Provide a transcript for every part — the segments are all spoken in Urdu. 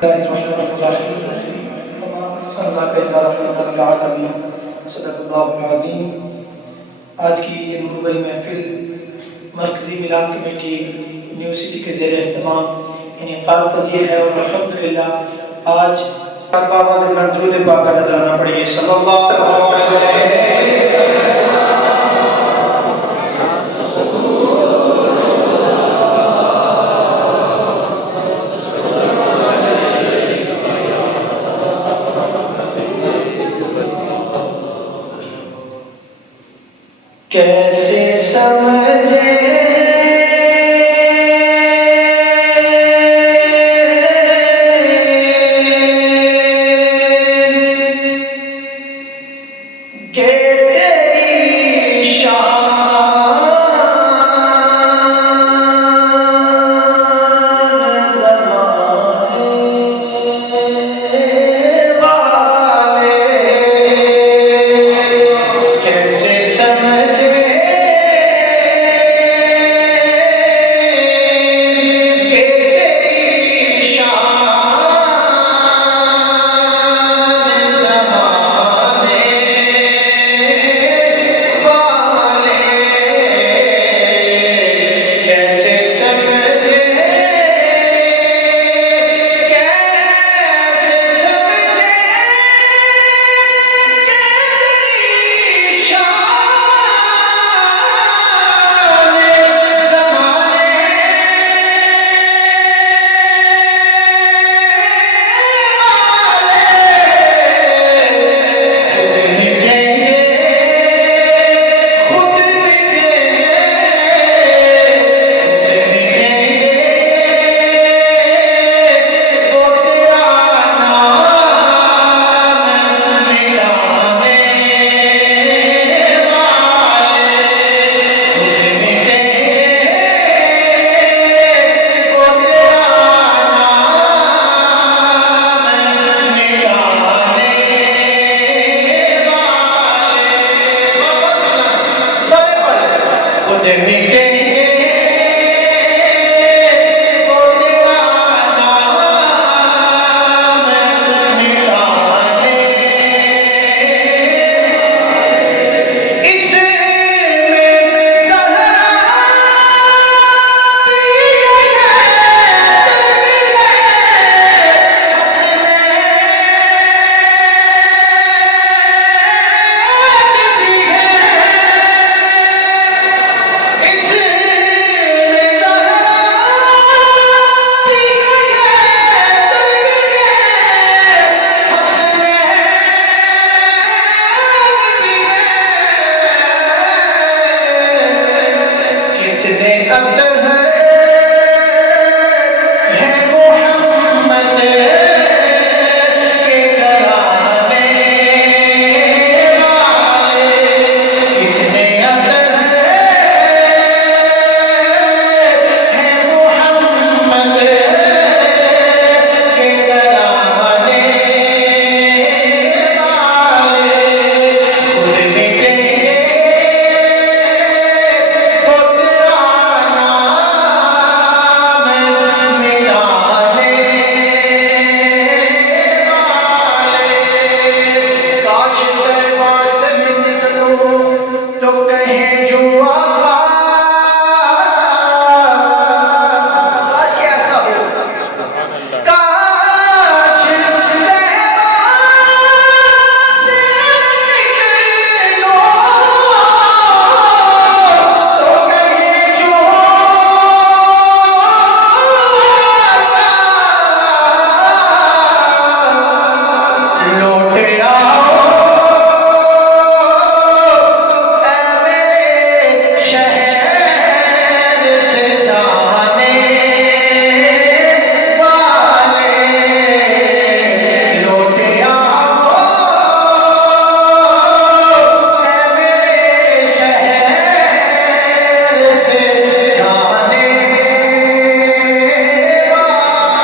صدق اللہ العظیم۔ آج کی یہ نوری محفل مرکزی میلاد کمیٹی نیو سٹی کے زیر اہتمام انعقاد پذیر ہے، اور الحمدللہ آج بابا سے درود پاک کا نذرانہ پڑھیے صلی اللہ علیہ وسلم۔ کیسے سمجھے کہ تیری شان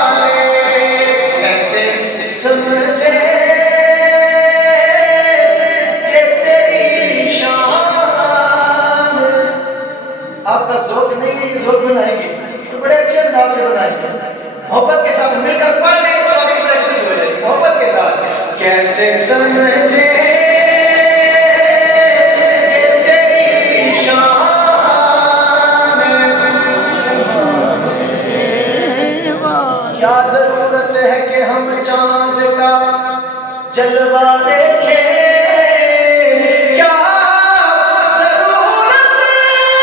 زمانے والے، کیسے سمجھے بنائیں گے تو بڑے اچھے انداز سے بنائیں گے، محبت کے ساتھ مل کر پڑھ لیں تو کیسے سمجھے کیا ضرورت ہے کہ ہم چاند کا جلوہ دیکھیں کیا ضرورت ہے کہ ہم چاند کا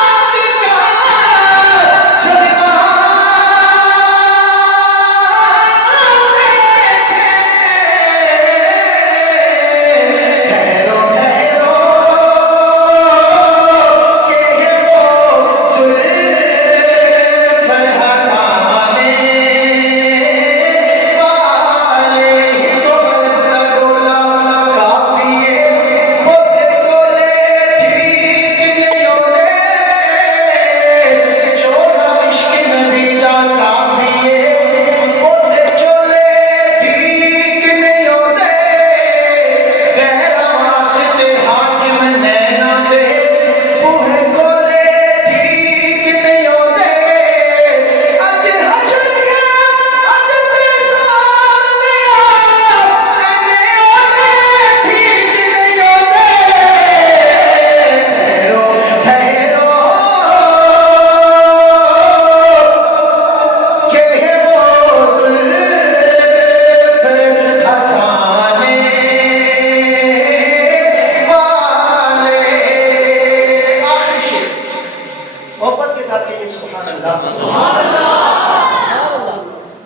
جلوہ دیکھیں ٹھہرو ٹھہرو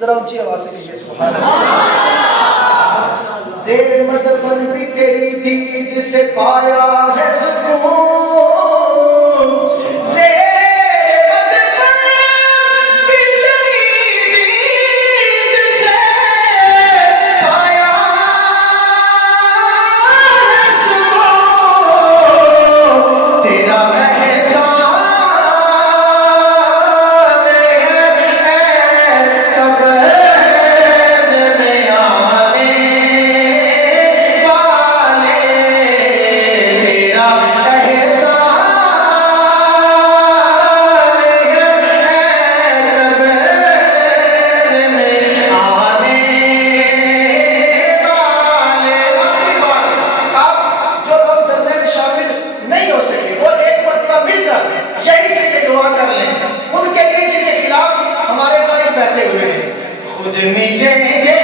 ذرا اونچی آواز سے کہیے سبحان اللہ۔ زیر مدفن بھی تیری دید سے پایا ہے سکون، زیر مدفن بھی تیری دید سے پایا ہے سکون، تیرا خود مٹیں گے